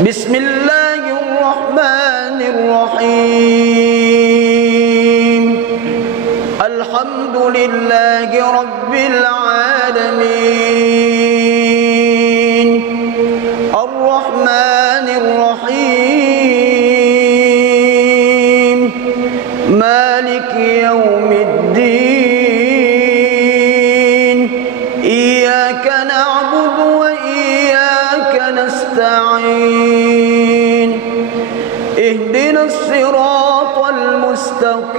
بسم الله الرحمن الرحيم. الحمد لله رب العالمين، الرحمن الرحيم، مالك يوم الدين. إياك نعبد وإياك نستعين. اهدنا الصراط المستقيم،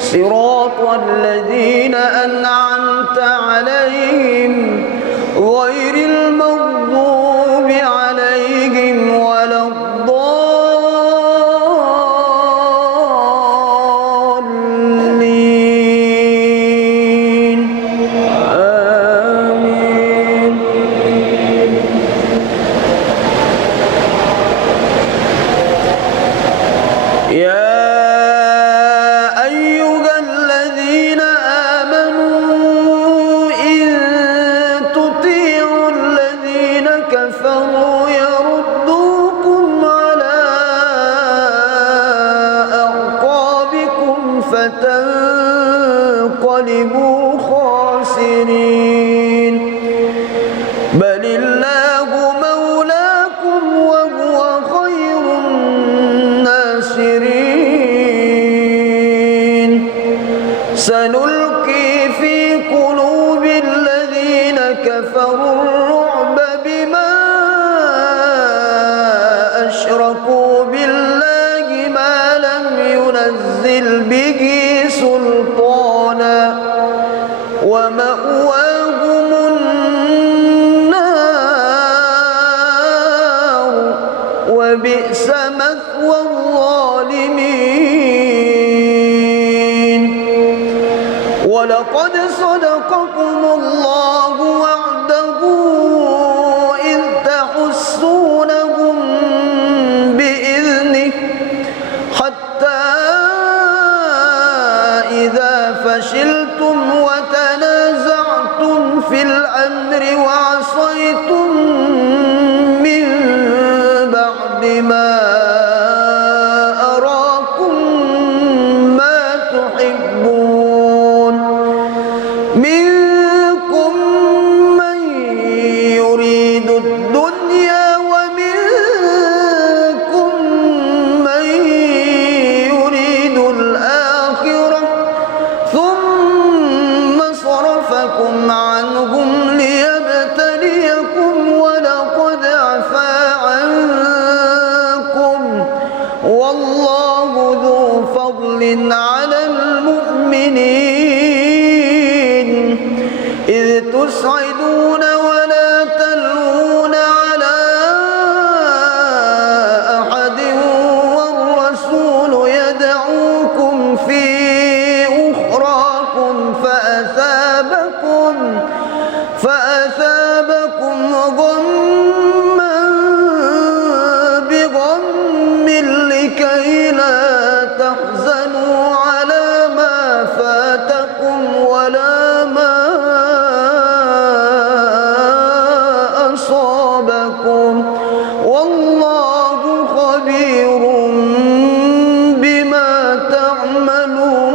صراط الذين أنعمت عليهم غير المغضوب عليهم ولا الضالين. آمين. يا أيها الذين آمنوا إن تطيعوا الذين كفروا يردوكم على أعقابكم فتنقلبوا خاسرين. بل الله مولاكم وهو خير الناصرين. سنلقي في قلوب الذين كفروا الرعب بما أشركوا بالله ما لم ينزل به سلطانا ومأواهم النار وبئس مثوى الظالمين. ولقد صدقكم الله وعده إذ تحسونهم بإذنه حتى إذا فشلتم وتنازعتم في الأمر وعصيتم من بعد ما أراكم ما تحبون. منكم من يريد الدنيا ومنكم من يريد الآخرة ثم صرفكم عنهم ليبتليكم ولقد عفا عنكم والله ذو فضل على المؤمنين. إذ تسعدون ولا تلوون على أحد والرسول يدعوكم في أخراكم فأثابكم غما بغم لكي لا تحزنوا على ما فاتكم ولا ما أصابكم والله خبير بما تعملون.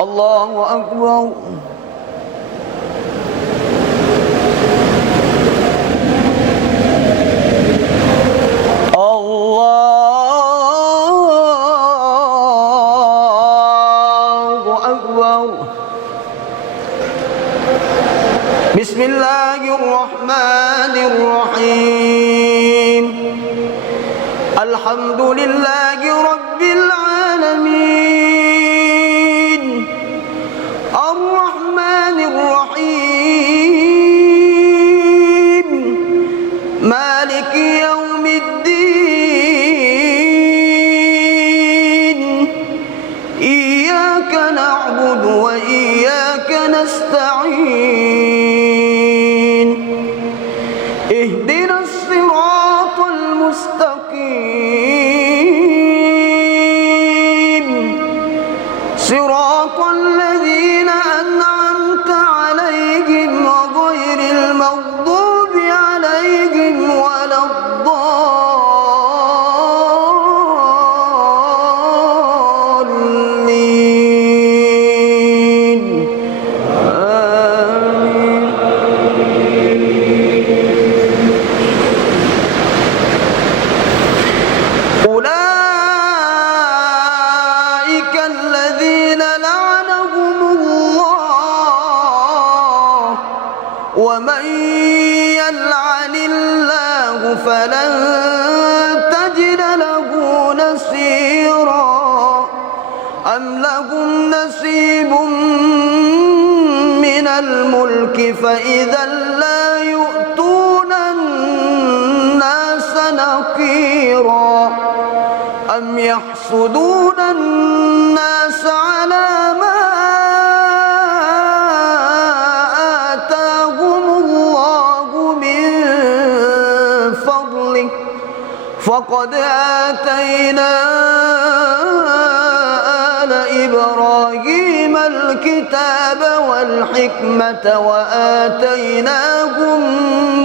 الله أكبر. الله أكبر. بسم الله الرحمن الرحيم. الحمد لله رب العالمين، الرحمن الرحيم، مالك يوم الدين. إياك نعبد وإياك نستعين. اهدنا الصراط المستقيم، صراط الذين أنعمت عليهم ومن يلعن الله فلن تجد له نصيرا أم لهم نصيب من الملك فإذا لا يؤتون الناس نقيرا أم يحسدون الناس على ما آتاهم الله من فضله فقد آتينا آل إبراهيم الكتاب والحكمة وآتيناهم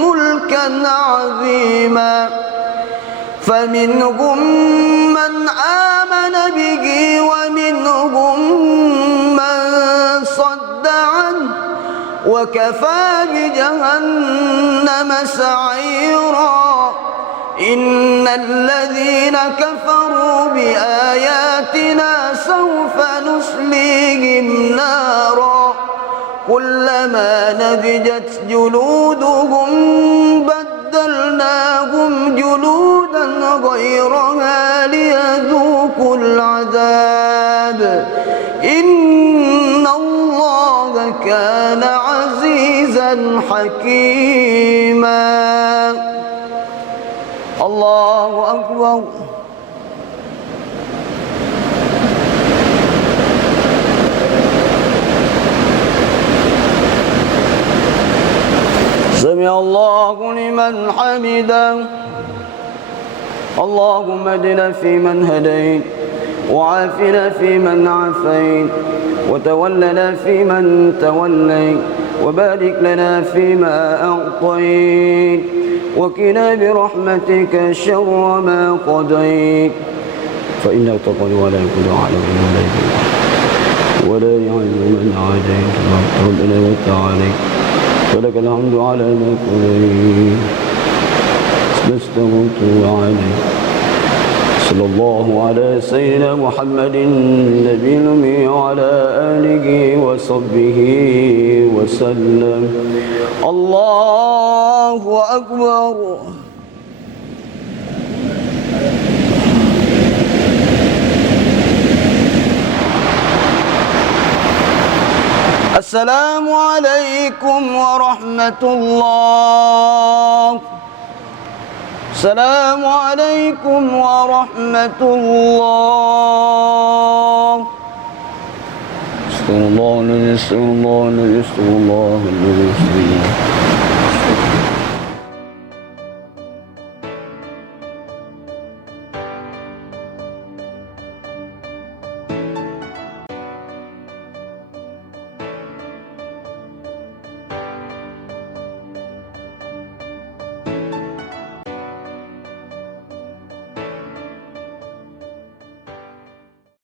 ملكا عظيما فمنهم من آمن به ومنهم من صد عنه وكفى بجهنم سعيرا إن الذين كفروا بآياتنا سوف نصليهم نارا كلما نضجت جلودهم بدلناهم جلودا غيرها ليذوقوا العذاب إن الله كان عزيزا حكيما. الله أكبر. سمع الله لمن حمده. اللهم اهدنا فيمن هديت وعافنا فيمن عافيت وتولنا فيمن توليت وبارك لنا فيما أعطيت وقنا برحمتك شر ما قضيت فإنك تقضي ولا يقضى عليك ولا يعز من عاديت ربنا وتعالى ولك الحمد على ما قضيت استغفرت عليك. صلى الله على سيدنا محمد النبي الأمي وعلى آله وصحبه وسلم. الله أكبر. السلام عليكم ورحمة الله. السلام عليكم ورحمة الله. استغفر الله الذي استغفر الله الذي استغفر الله الذي استغفر الله